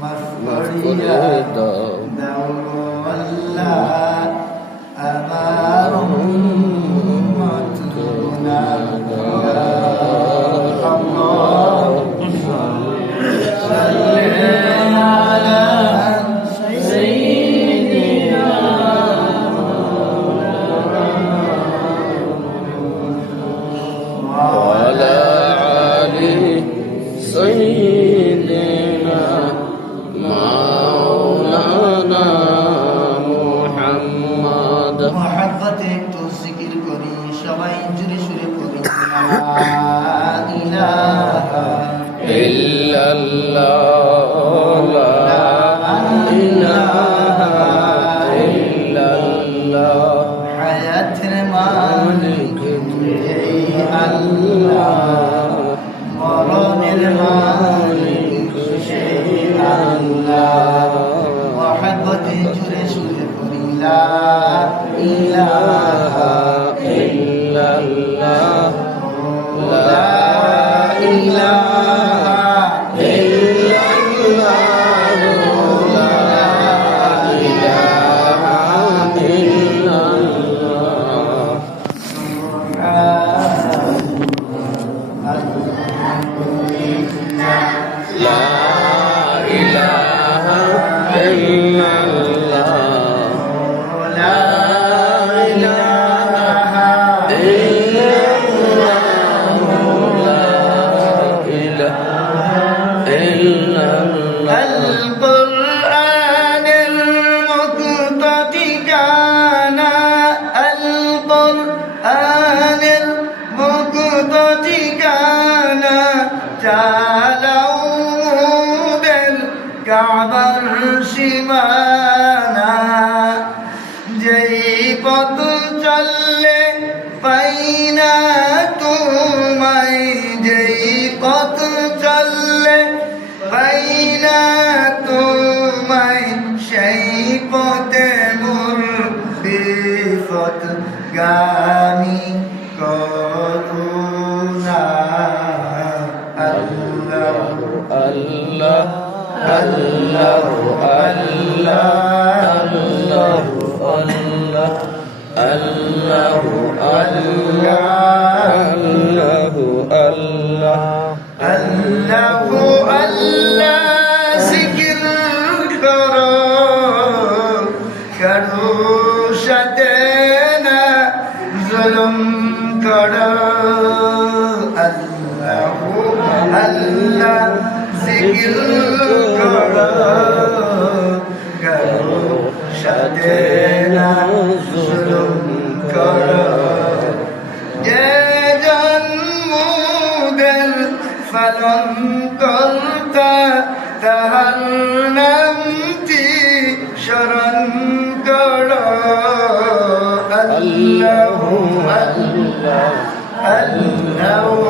মাফ করিয়া দাও আল্লাহ আমার উম্মত গুনাহগার মোহাব্বতে একটু জিকির করি সবাই জুড়ে সুরে পড়ি লা ইলাহা ইল্লাল্লাহ লা ইলাহা ইল্লাল্লাহ হায়াতের মালিক এই আল্লাহ মরণের মালিক সেই আল্লাহ মোহাব্বতে জুড়ে সুরে পড়ি লা ইলাহা ইল্লাল্লাহ লা ইলাহা ইল্লাল্লাহ লা ইলাহা ইল্লাল্লাহ লা ইলাহা ইল্লাল্লাহ القرآن المقتدي كان القرآن المقتدي كان تعالوا بالكعبة الشمانا যেই পথ চললে পাইনা তোমায় যেই পথ চললে পাইনা তোমায় সেই পথে মোর বিপথ গামী করুণা আল্লাহ আল্লাহ আল্লাহ আল্লাহ আল্লাহ আল্লাহ আল্লাহ আল্লাহ আল্লাহ আল্লাহ জিকির করো কারো সাথে না জুলুম করো আল্লাহ আল্লাহ জিকির করো কারো সাথে না জুলুম করো যে জন্মদের ফলন কর্তা তাহার না